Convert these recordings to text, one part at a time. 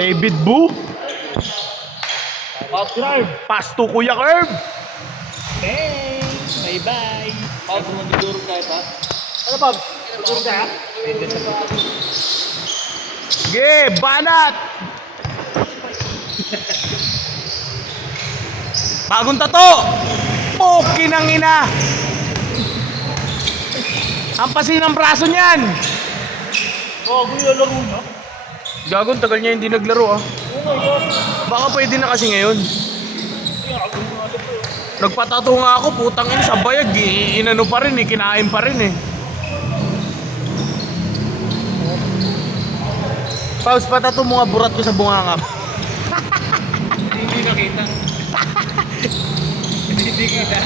David Boo. Observe. Pass to Kuya Curb. Thanks. Bye-bye. Pag magdurog tayo pa. Ano Pag? Magdurog tayo? Sige, banat. Bagong tato. Poki ng ina. Hampasin ang braso niyan. Oh, gulo laro na. Gagon, tagal niya hindi naglaro ah. Oh my God. Baka pwede na kasi ngayon. Nagpatato nga ako, putang ina, sa bayag, inano pa rin eh, kinain pa rin eh. Pause, patato mo nga, burat ko sa bunganga. Hindi nakita. Hindi kita.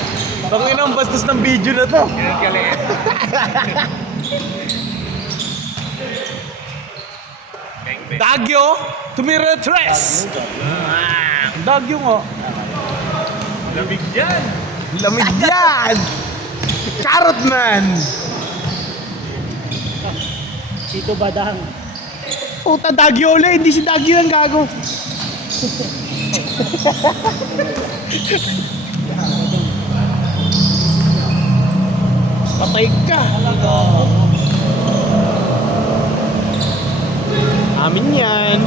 Tangina, ang bastos ng video na to. Ganun galing. Dagyo, tumira tres. Dagyo nga. Lamig dyan. Lamig yan. Charot man. Tito Badang. Puta, Dagyo ulit, hindi si Dagyo ang gago. Patay ka. Amin yan.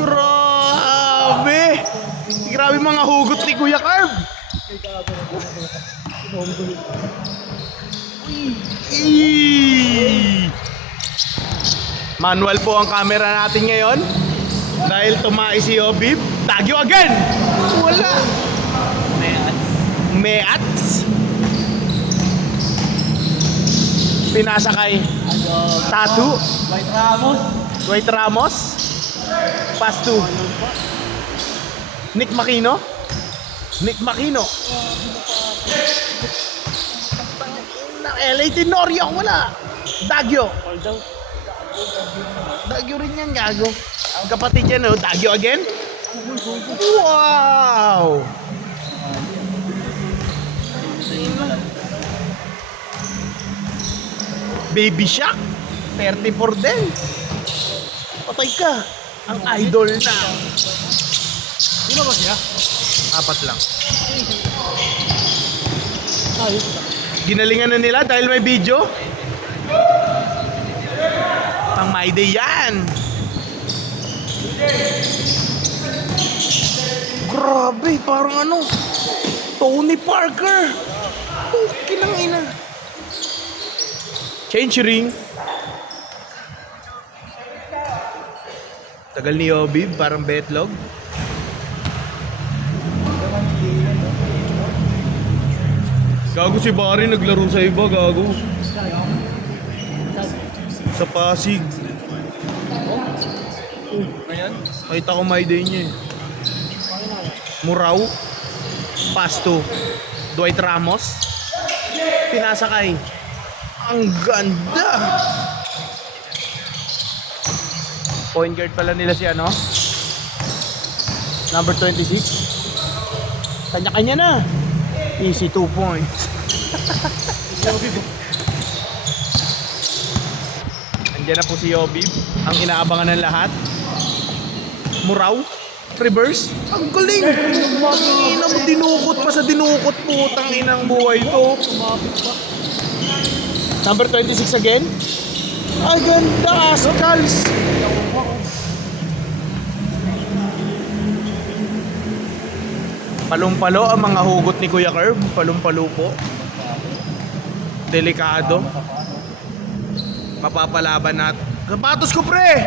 Grabe. Grabe mga hugot ni Kuya Carb. Manual po ang camera natin ngayon. Dahil tumai si Obib. Tagyo again. Wala. Meats. Pinasa kay Tattoo. White Ramos. Dwight Ramos. Pass to Nick Makino. Nick Makino. LA Tenorio. Wala. Dagyo. Dagyo rin yan, gago. Ang kapatid yan, oh. Dagyo again. Wow. Baby Shark 34 din. Patay ka. Ang idol na. Sino ba siya? 4 lang. Ayos. Ginalingan na nila dahil may video. Pang My Day yan. Grabe, parang ano, Tony Parker. Kinang ina. Change ring. Tagal ni Obib, parang betlog. Gago si Barry, naglaro sa iba, gago. Sa Pasig. Ngayon? Nakita ko My Day niya eh. Murao. Pasto. Dwight Ramos. Pinasakay. Ang ganda. Point guard pala nila si ano? Number 26. Kanya-kanya na. Easy 2 points. Andiyan na po si Obib. Ang inaabangan ng lahat. Murao. Reverse. Ang galing. Ina mo, dinukot pa sa dinukot. Putang inang buhay to. Number 26 again. Ay, ganda. Skulls. Palong-palo ang mga hugot ni Kuya Curb. Palong-palo po. Delikado. Mapapalaban natin. Sapatos ko, pre!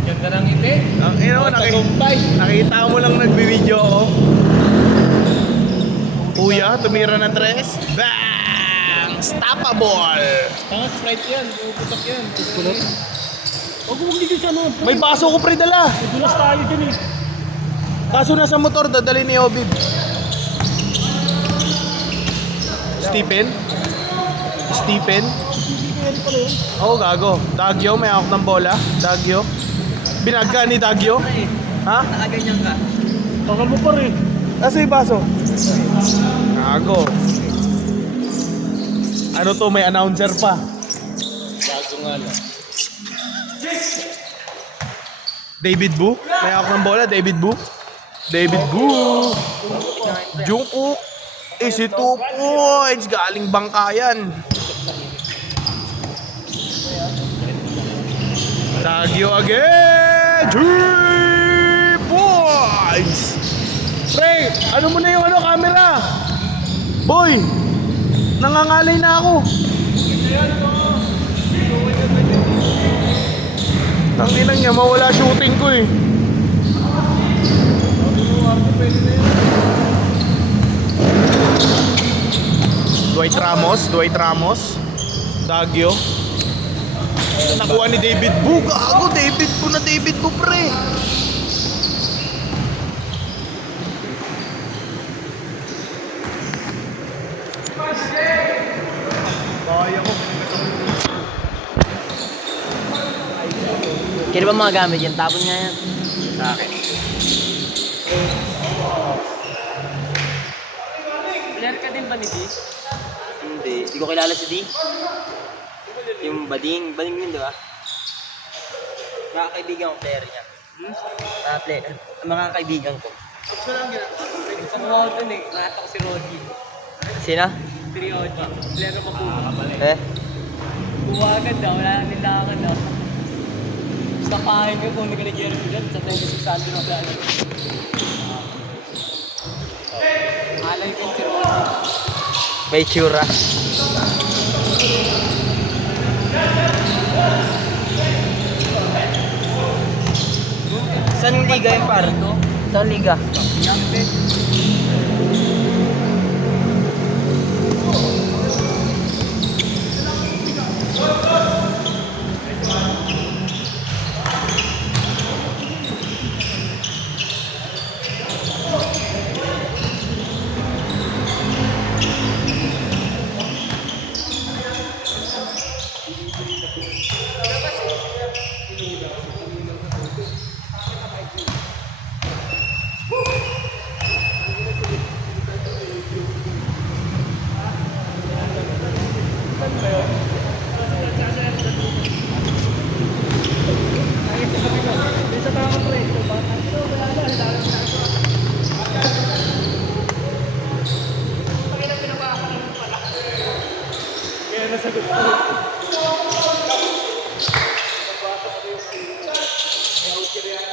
Ganda ng ngiti. Ang ina mo, nakita mo lang nagbibideo ako. Kuya, tumira ng tres. Bang! Stoppable! Tanga Sprite yan. Puputak yan. Kulot. Huwag mo magiging siya no. May baso ko, pre, dala. Dulas tayo dyan eh. Kaso nasa motor, dadali ni Obib. Stephen? Stephen? Oo, gago. Dagyo, may hawak ng bola. Dagyo. Binagga ni Dagyo. Ha? Nakaganyan ka. Tagal mo pa rin. Asa yung baso? Gago. Ano to, may announcer pa. Bago nga lang. David Bu? May hawak ng bola, David Bu? David Bu! Jungkook! Easy 2 points! Galing bangkayan! Tagyo again! 3 points! Pre! Ano mo na yung camera? Boy! Nangangalay na ako! Tanginang niya, mawala shooting ko eh. Dwight Ramos. Dagyo. Nakuha ni David Bu. Gago, David Bu pre. Kaya ko. Kaya ba mga gamit yan? Tapon nga yan. Sa akin. Player ka din ba ni D? Hindi. Hindi ko kilala si D. Yung Bading. Bading yun, di ba? Mga kaibigan ko player niya. Mga kaibigan ko. Sa Walton eh. Nakita ko si Roddy. Sino? Si Roddy. Player na mapuha. Eh? Buwagan daw. Wala nang nilakan daw. Sa kain ko kung nagka ni Jeremy dyan. Sa 26 Santo na plano. Alay ko si Roddy. May tsura. Saan liga yung par? Saan liga?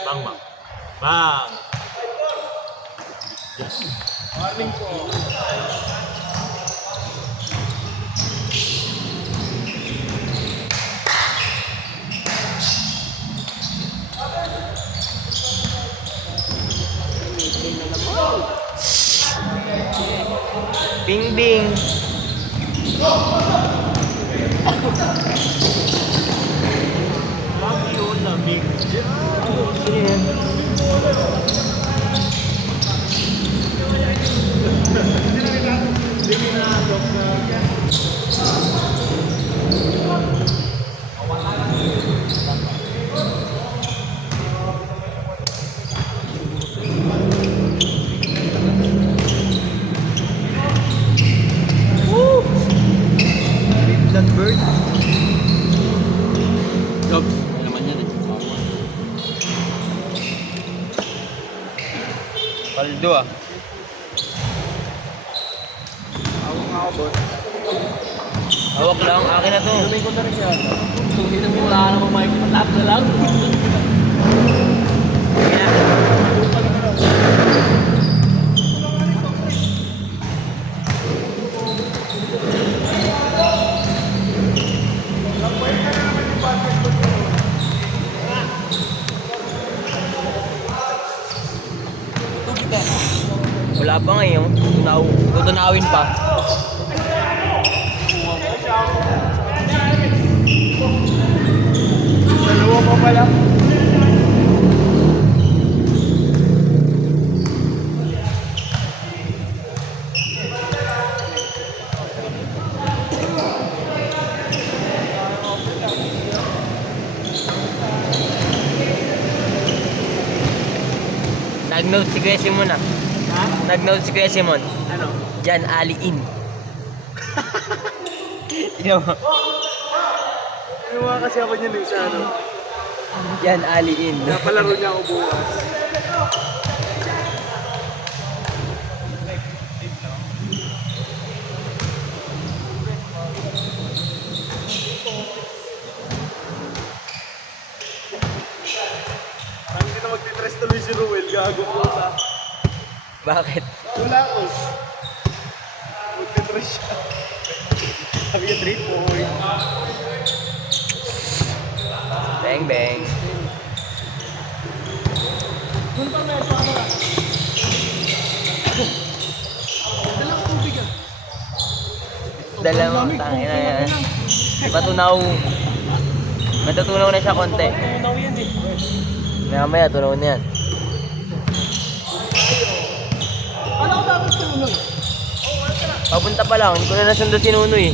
Bang bang. Bang. Warning po. Bing bing. Yun na big. Bird. Jobs. Ano naman yan eh. Paldo ah. Hawak lang, akin na to. Tuloy ko na rin yan. Tuloy na mo wala namang may patap na lang. Wala pa ngayon. Tutunawin pa. Dalawa pa pala. Nag-note si Gracie muna. Ha? Nag-note si Kuya Simon. Ano? Jan Ali in. Tignan mo. Ginawa kasi ako niya sa ano. Jan Ali in. Napalaro niya ako bukas. Ang hindi na magtitress tuloy si Ruel, gago po ta. Bakit? Wala ko. Magtitress siya. Sabi niya 3 points. Bang bang. Doon pa may camera. Dala ko tubig ah. Dalawang tangina yan. Matunaw. Matutunaw na siya konti. Tunaw yan eh. Maya tunaw na yan. Ano ko dapat tulog? Papunta pa lang, hindi ko na nasundo si Nunoy.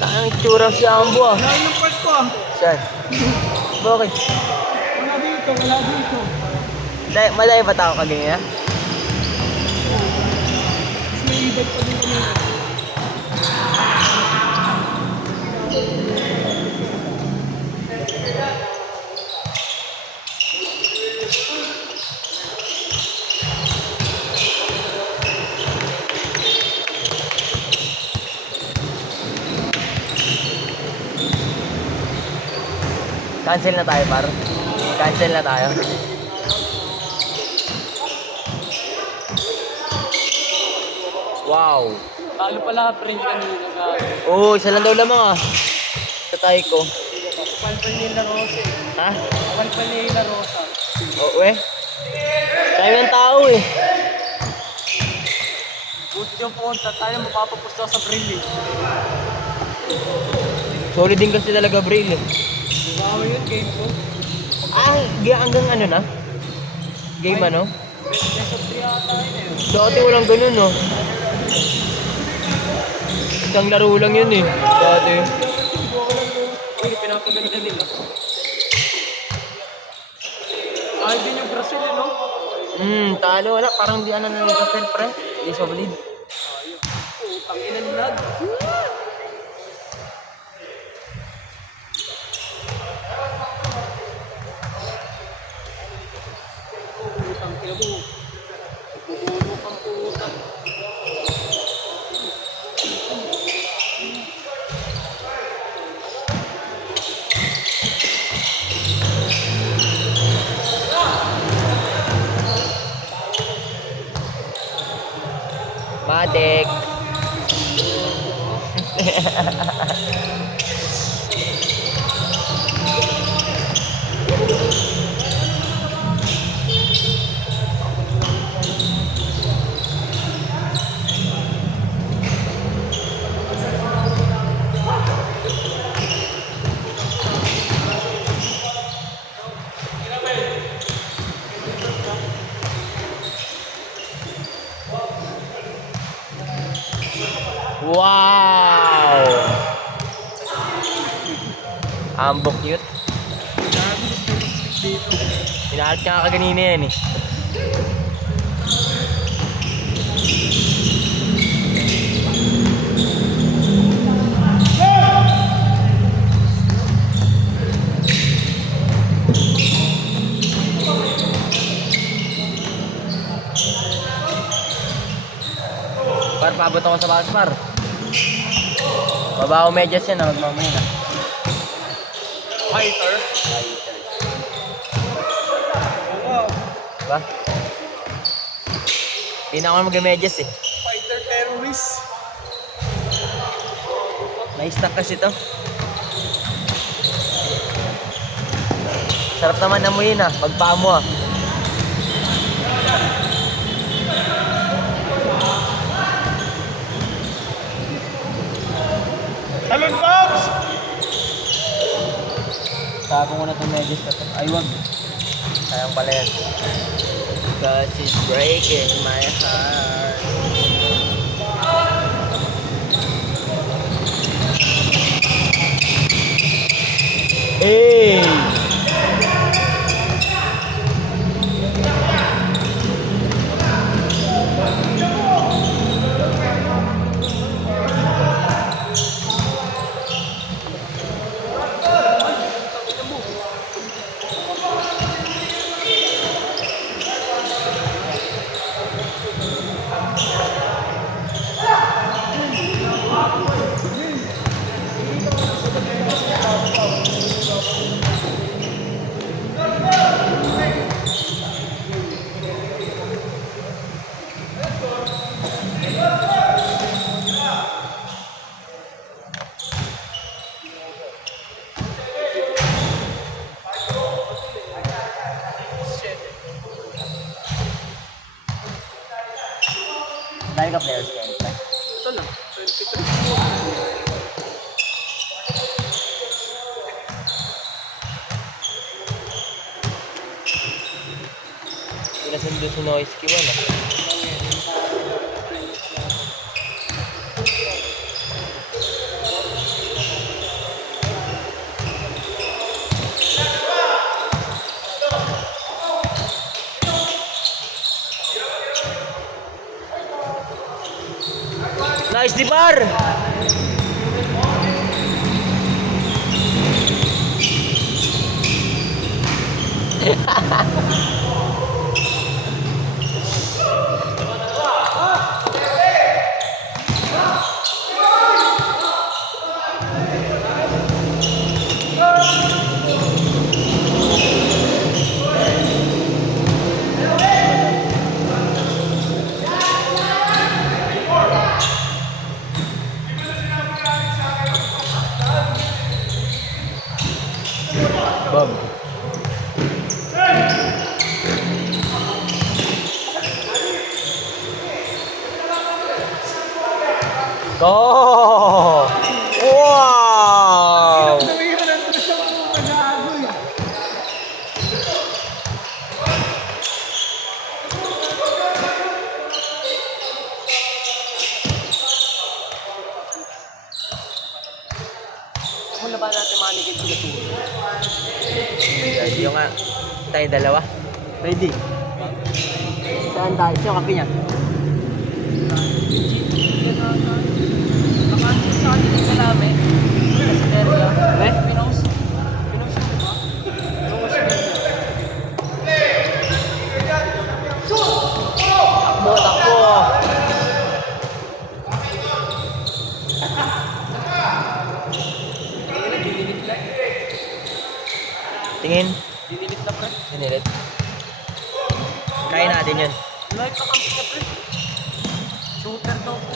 Ang itsura si Ambo ah. Wala yung part ko ah. Saan? Bakit? Wala dito, wala dito. Malayo ba tao kagaya? Mas may ibag pa din kami. Cancel na tayo par. Cancel na tayo. Wow. Talo pala friend kanina ka. Oo, isa lang daw lamang ah. Sa tayo ko. Palpal nila Rosa eh. Ha? Palpal nila Rosa. Oo eh. Tayo ng tao eh. Buti yung punta tayo mapapapusto sa Brilli. Solid din kasi talaga Braille eh. Bawa yun, game ko. Hanggang ano na? Game ano? Best of 3 ata yun eh. Dati walang ganun no. Isang laro lang yun eh. Dati. Uy, pinapaganda nila. Mahal din yung Brazil eh, no? Talo wala. Parang di ano na nag-sell pre. Di solid. Tanginan lag. Putang ina mo. Pupulo kang puta. Madek. Wow! Ambok cute. Pinahalit niya kaganina yan eh. Par, paabot ako sa bakas par. Babaho medyas yan, magmamaya na. Fighter. Diba? Hindi na ako mag-medyas eh. Fighter terrorist. Na-stack kasi to. Sarap naman amuyin ah, magpaa mo ah. Talon Pops! Tago ko na itong medyas na to. Ay, wag. Sayang pala yan. Cause it's breaking my heart. Dahil ka players ka. Ito lang, 23. Pinasundo si Noisky mo, no? Nice di bar! Bob. Oh! Wow! Nawira ng tres ang nag-aago eh. Kung ba natin manigid sila tulo? Ready yung nga. Tayo dalawa. Ready. Saan tayo? Saan kape niya? Nakasin sa akin yung salami. Kasi Derga. Eh? Pinost. Pinost mo ba? Pinost mo. Takbo, takbo. Dinilit lang. Tingin. Dinilit na pre. Sinilit. Kaya natin yun. Like ka kami na pre. Shooter daw po.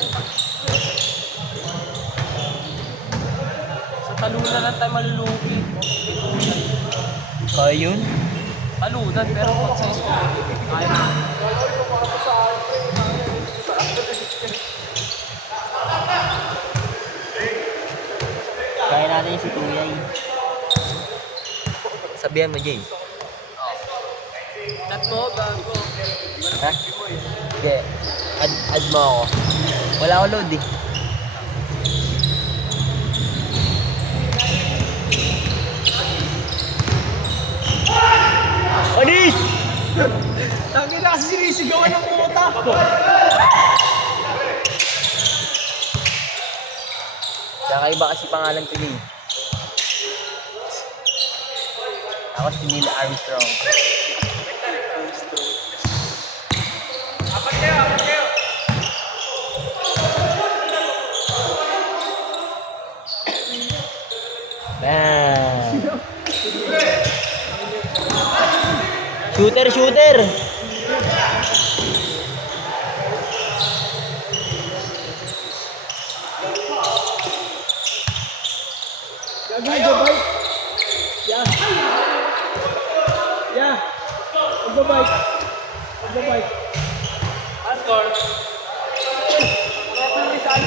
Sa talunan lang tayo malulugi. Kaya yun? Talunan pero kung sa isko. Kaya na. Kaya natin yung si Tuyay. Sabihan mo, Jay. Chat mo, gago. Ha? Sige. Add mo ako. Wala ako load eh. Anis! Lagi na kasi sinisigawan ng puta. Kakaiba kasi pangalan ko din. Ako si Neil Armstrong. Bam! Shooter, shooter! Gagay, gabay. Yeah. Yeah. Gabay. Gabay. Score. Meron Rizal.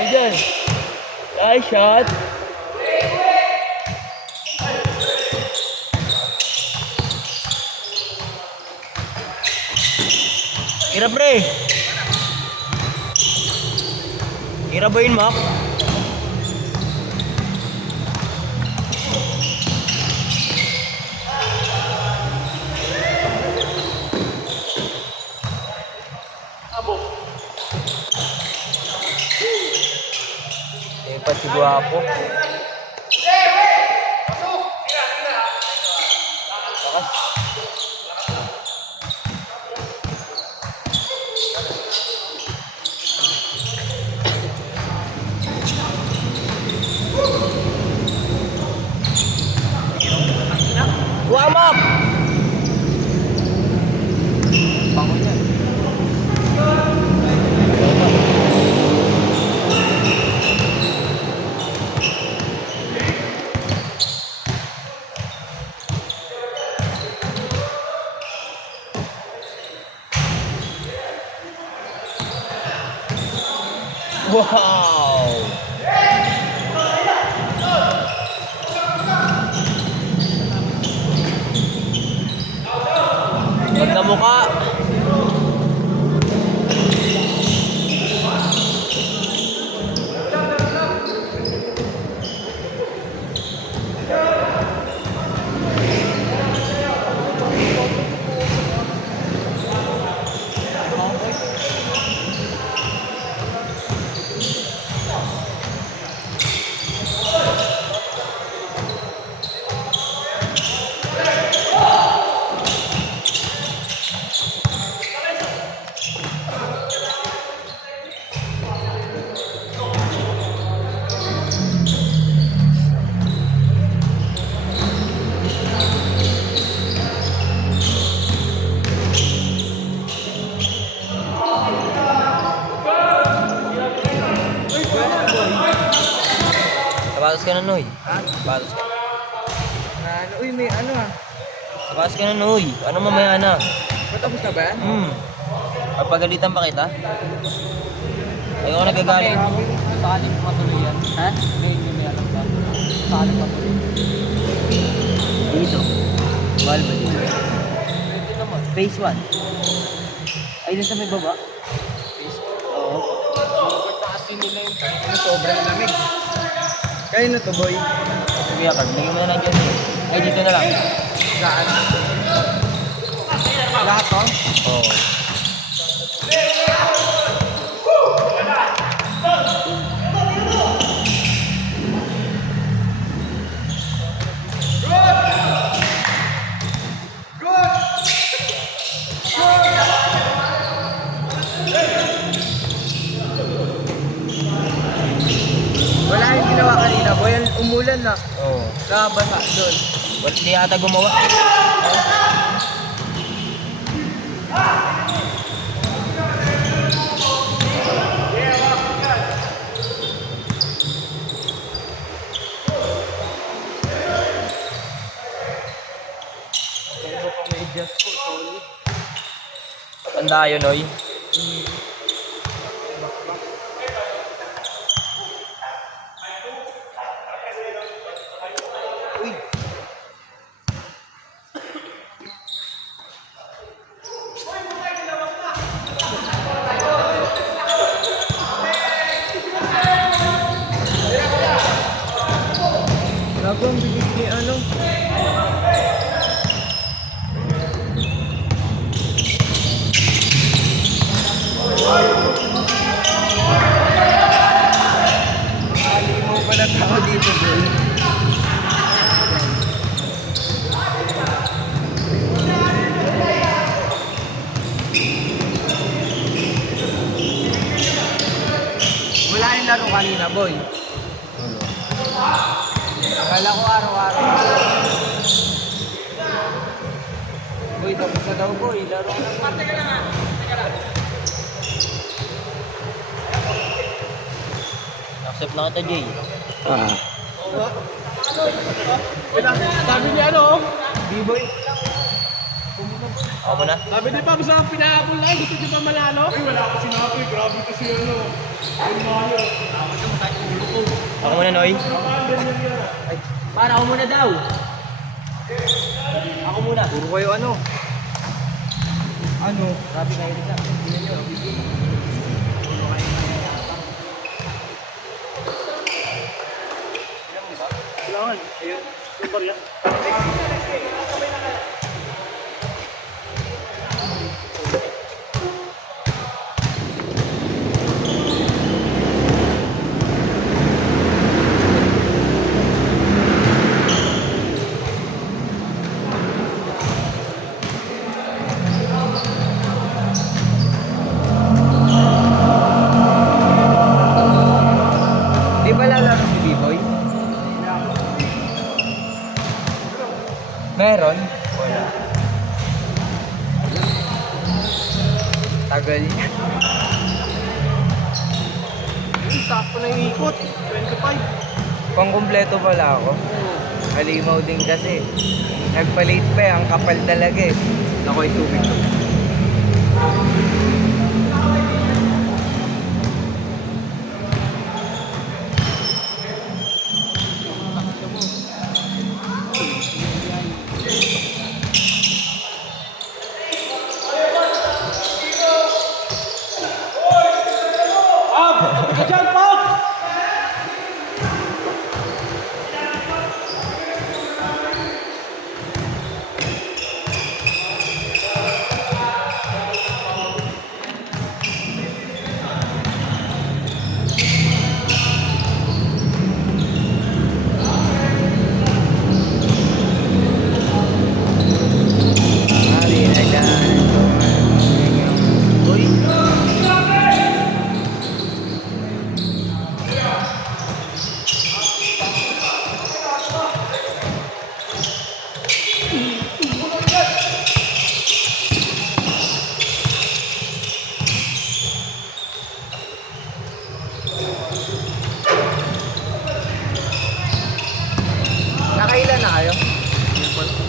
Ayan. Nice shot. Hirap pre. Hirap ba yun, Mac? Lipat si Guapo. Bakas. Guamap! Bangon yan. Wow! Ganda mukha! Sapatos ka na, Noy. Sapatos ka. Uy, may ano ah. Sapatos ka na, Noy. Ano mamaya na? Matapos na ba yan? Papagalitan pa kita? Ayoko nagagalit. Saling matuloy yan. Ha? May alam ka. Saling matuloy. Dito. Mahal ba dito? Pwede naman. Phase 1. Ay, dun sa may baba. Oo. Maganda kasi nila yung ano, sobrang lamig. Kaya na to, boy. Sige, Akar. Lagyan mo na lang dyan. Ay, dito na lang. Saan? Lahat to? Oo. Wala yung ginawa kanina, boy. Umulan na. Oo. Nakabasa doon. Wala, hindi ata gumawa. May adjust po, solid. Tanda yun, Noy. Gago ang bilis ni ano. Ali mo pala tao dito, boy. Wala yung laro kanina, boy. Akala ko araw-araw. Boy, tapos na daw, boy. Laro na. Teka lang. Accept na kita, Jay. Sabi niya ano? B-boy. Ako muna. Sabi niya pa, gusto kang pinahabol na gusto niyo pa manalo? Ay, wala ko sinabi. Grabe kasi ano. Ako muna, Noy. Para ako muna daw. Ako muna. Puro kayo ano? Ano? Grabe kayo nila. Tingnan nyo. Kailangan. Ayun. Yung barya. Di ba lalaro si B-boy? Meron? Wala. Tagal niya. Sakto na yung ikot. 25. Pangkumpleto pala ako. Halimaw din kasi. Nagpalit pa eh. Ang kapal talaga eh. Nakoy tubig to. tayo. Yun pala.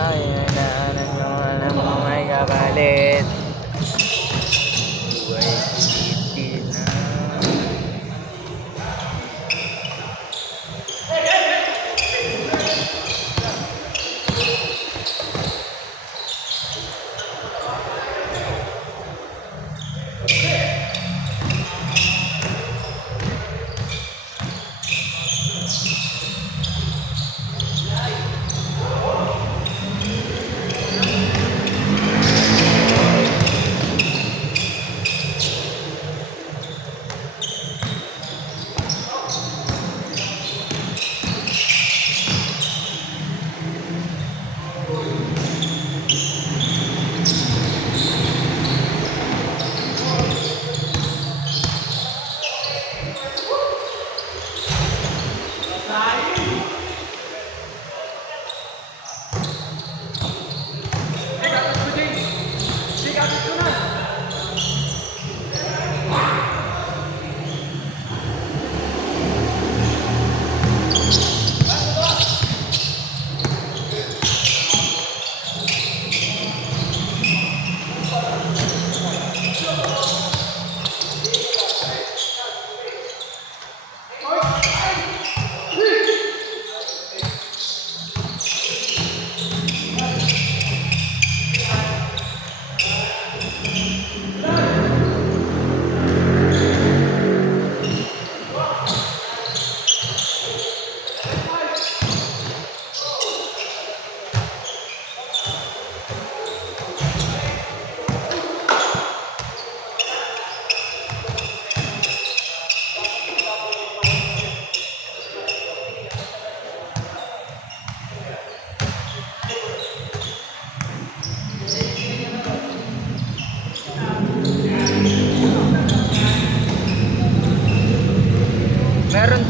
Ay, naanan mo alam mo may kapalit. Buhay titi na.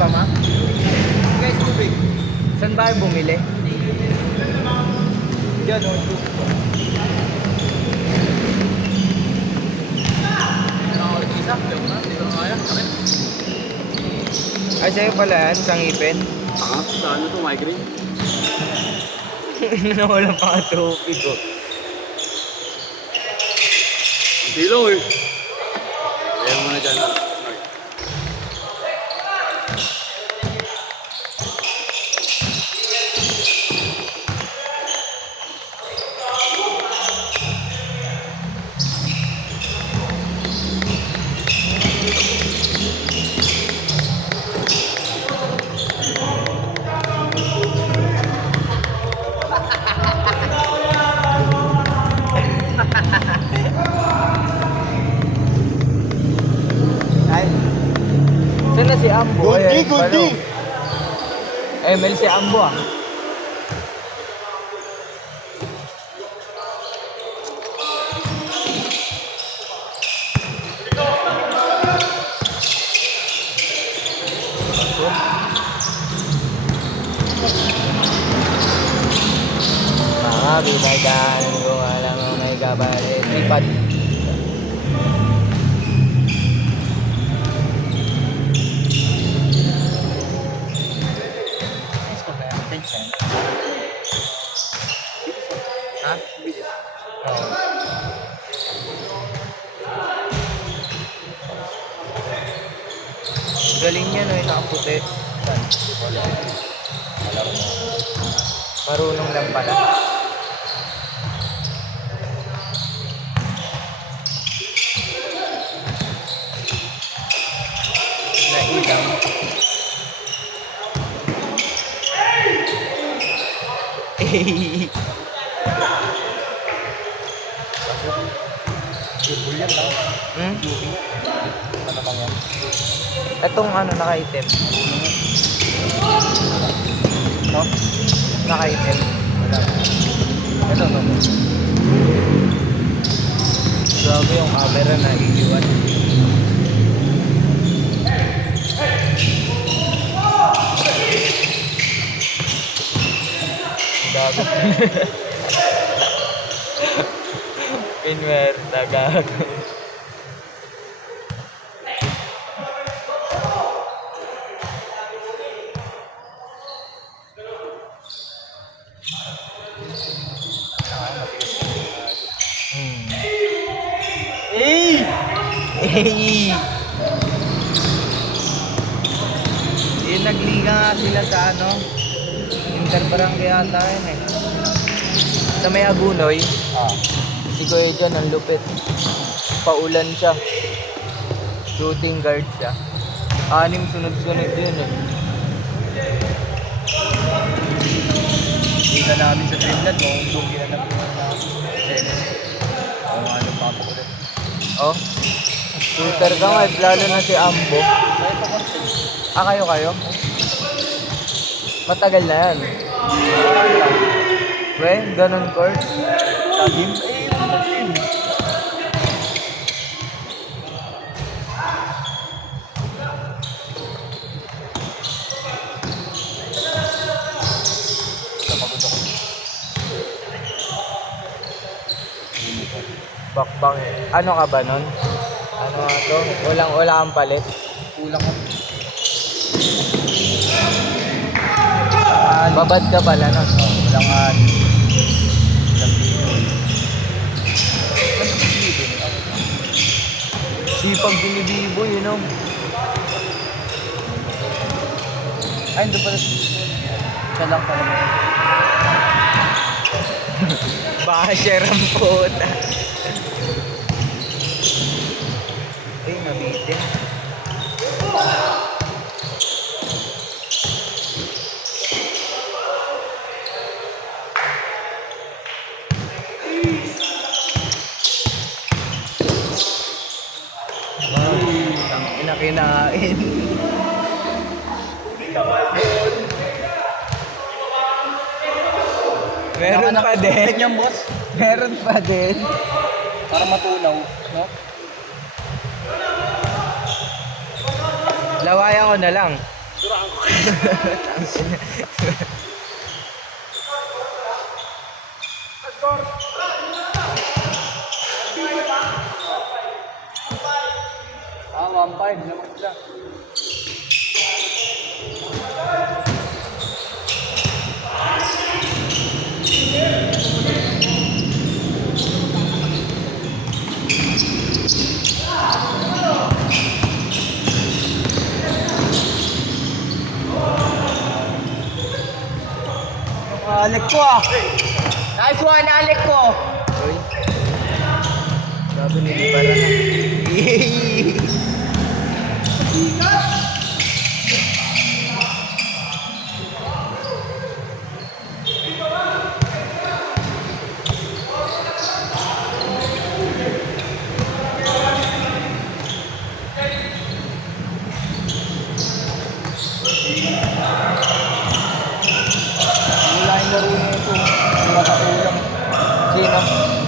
pa, ma? Guys, tubig. Saan ba kayo bumili? Diyan, o. Ay, sa'yo pala yan, sa ngipin? Sa ano to, migraine? Nawala pa nga trophy ko. Hindi lang eh. Ayaw mo na dyan lang. Ay, saan na si Ambo? Gondi, Ayan, gondi! ML si Ambo ah. Mga binagaan ko alam mo may kabalit. Lipat. Ha? Oo. Galing niya no, yung nakaputi. Saan? Wala. Marunong lang pala. Nailang. Hmm? Ano ba yan? Itong ano, naka-item. No? Naka-item. Wala. Ito, no? Grabe yung camera na iiwan. Gago. Pinwer, gago. Eh! Eh! Yung nagliga nga sila sa ano, Interbarangay yata yun eh. Sa may Agunoy, si Kuya dyan, ang lupit. Paulan siya. Shooting guard siya. 6 sunod-sunod yun eh. Hindi na namin sa Dreamland, kung ginanap ko na tennis. Kung ano pa po ulit. Oh, shooter ka nga, lalo na si Ambo. Ah, kayo? Matagal na yan. We, ganun course. Tagim? Yun. Napagod ako. Bakbang. Ano ka ba nun? Ano nga to? Wala kang palit. Kulang ako. Babad ka pala nun. Walang Sipag binibibo, you know. Ay, doon pala. Siya lang pala. Basher ang puta. Ay, nabitin. Ang inakinain. Meron pa din. Yan, boss. Meron pa din. Para matunaw, no? Lawayan ko na lang. Sura, Ah, 1-5 naman sila. Alek ko ah. Nice one, Alek ko. Uy. Sabi nila para na. Wala yung laro na ito. Wala ka ulam. Sino?